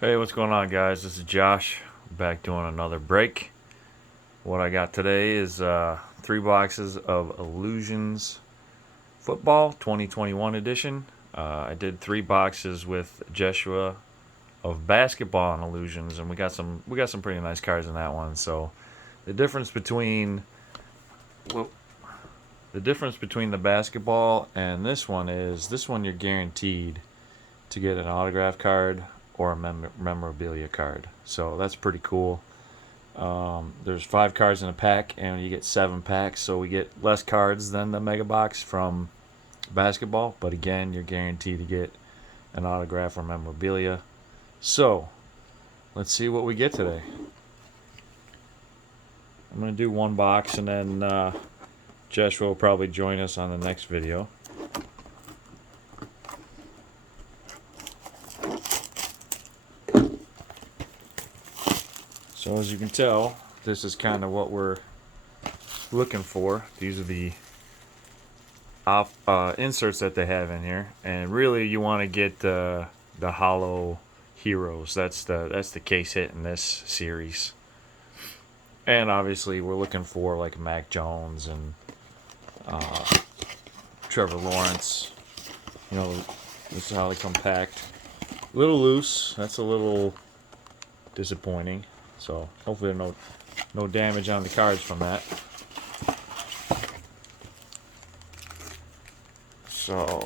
Hey, what's going on, guys? This is Josh, back doing another break. What I got today is 3 boxes of Illusions Football 2021 edition. I did 3 boxes with Jeshua of Basketball and Illusions, and we got some pretty nice cards in that one. So the difference between well, the difference between the basketball and this one is this one you're guaranteed to get an autograph card or a memorabilia card. So that's pretty cool. There's 5 cards in a pack, and you get 7 packs, so we get less cards than the mega box from basketball. But again, you're guaranteed to get an autograph or memorabilia. So let's see what we get today. I'm gonna do 1 box, and then Joshua will probably join us on the next video. So as you can tell, this is kind of what we're looking for. These are the inserts that they have in here, and really you want to get the hollow heroes. That's the case hit in this series. And obviously we're looking for like Mac Jones and Trevor Lawrence. You know, this is how they come packed. A little loose. That's a little disappointing. So hopefully no damage on the cards from that. So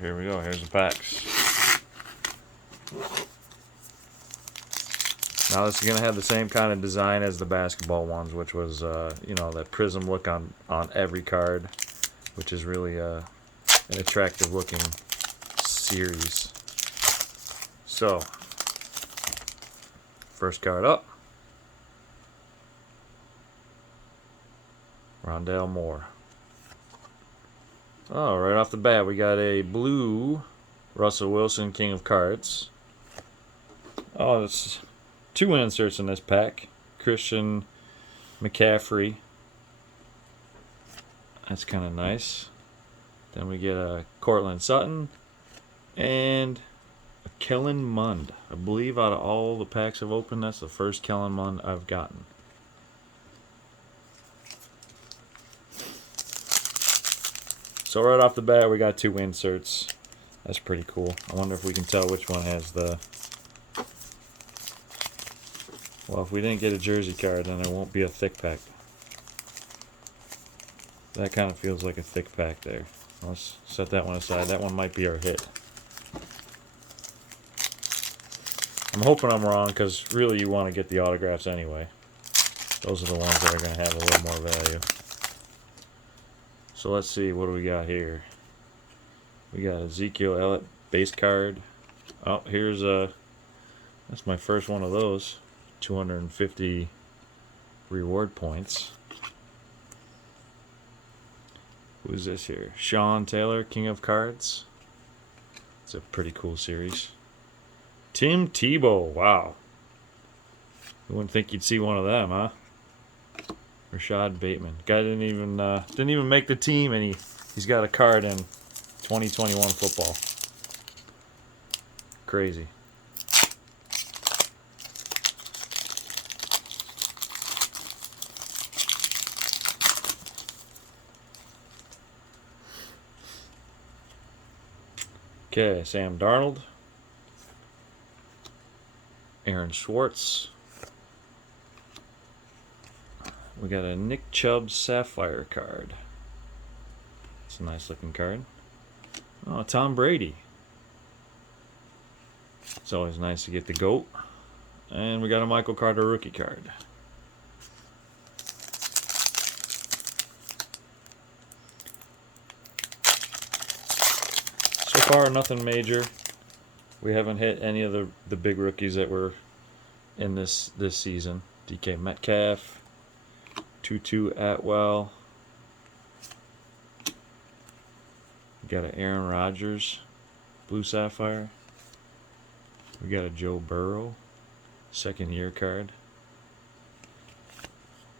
here we go. Here's the packs. Now this is gonna have the same kind of design as the basketball ones, which was that prism look on every card, which is really an attractive looking series. So first card up, Rondale Moore. Oh, right off the bat, we got a blue Russell Wilson, King of Cards. Oh, it's 2 inserts in this pack. Christian McCaffrey. That's kind of nice. Then we get a Cortland Sutton and a Kellen Mond. I believe out of all the packs I've opened, that's the first Kellen Mond I've gotten. So right off the bat, we got 2 inserts. That's pretty cool. I wonder if we can tell which one has the... Well, if we didn't get a jersey card, then there won't be a thick pack. That kind of feels like a thick pack there. Let's set that one aside. That one might be our hit. I'm hoping I'm wrong, because really you want to get the autographs anyway. Those are the ones that are going to have a little more value. So let's see, what do we got here? We got Ezekiel Elliott base card. Oh, here's that's my first one of those. 250 reward points. Who's this here? Sean Taylor, King of Cards. It's a pretty cool series. Tim Tebow, wow. You wouldn't think you'd see one of them, huh? Rashad Bateman. Guy didn't even make the team, and he's got a card in 2021 football. Crazy. Okay, Sam Darnold. Aaron Schwartz. We got a Nick Chubb Sapphire card. It's a nice looking card. Oh, Tom Brady. It's always nice to get the GOAT. And we got a Michael Carter rookie card. So far, nothing major. We haven't hit any of the big rookies that were in this season. DK Metcalf, Tutu Atwell. We got an Aaron Rodgers, Blue Sapphire. We got a Joe Burrow, second year card.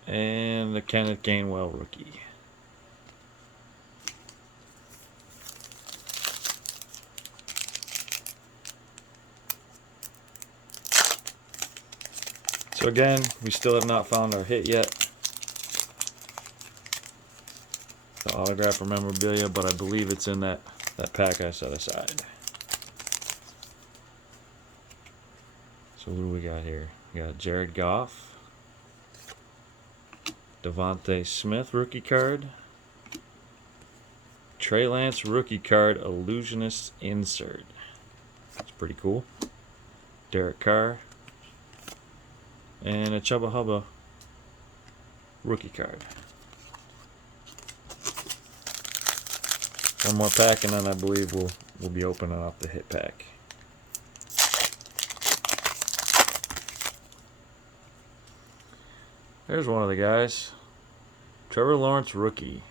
And the Kenneth Gainwell rookie. So again, we still have not found our hit yet. The autograph or memorabilia, but I believe it's in that pack I set aside. So what do we got here? We got Jared Goff, Devontae Smith rookie card, Trey Lance rookie card illusionist insert. That's pretty cool. Derek Carr, and a Chubba Hubba rookie card. One more pack, and then I believe we'll be opening up the hit pack. There's one of the guys. Trevor Lawrence rookie.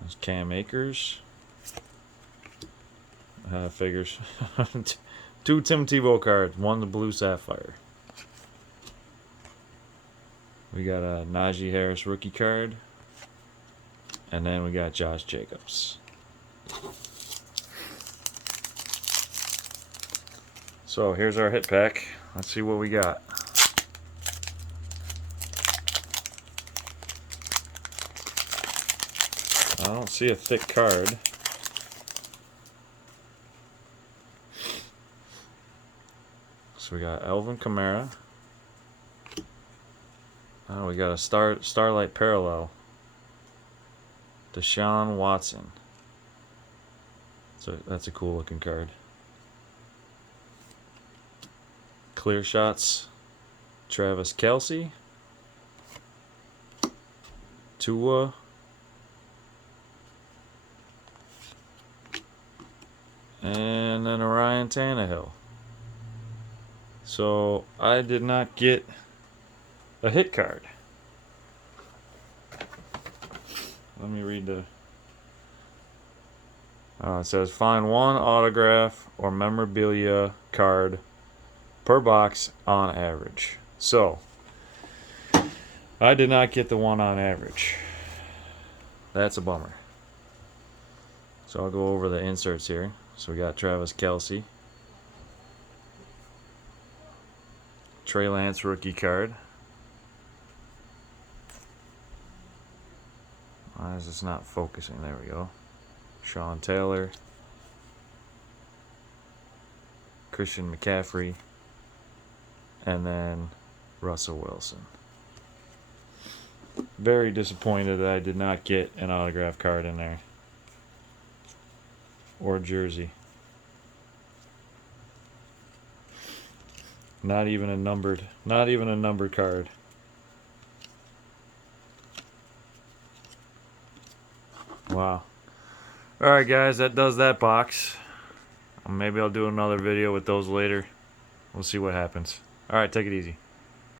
That's Cam Akers. Figures. 2 Tim Tebow cards. 1 the blue sapphire. We got a Najee Harris rookie card. And then we got Josh Jacobs. So here's our hit pack. Let's see what we got. I don't see a thick card. So we got Alvin Kamara. Oh, we got a Starlight Parallel. Deshaun Watson. So that's a cool looking card. Clear Shots. Travis Kelce. Tua. And then a Ryan Tannehill. So I did not get a hit card. Let me read the... it says find 1 autograph or memorabilia card per box on average. So I did not get the 1 on average. That's a bummer. So I'll go over the inserts here. So we got Travis Kelce, Trey Lance rookie card. Why is this not focusing? There we go. Sean Taylor, Christian McCaffrey, and then Russell Wilson. Very disappointed that I did not get an autograph card in there. Or jersey. Not even a numbered card. Wow. Alright guys, that does that box. Maybe I'll do another video with those later. We'll see what happens. Alright, take it easy.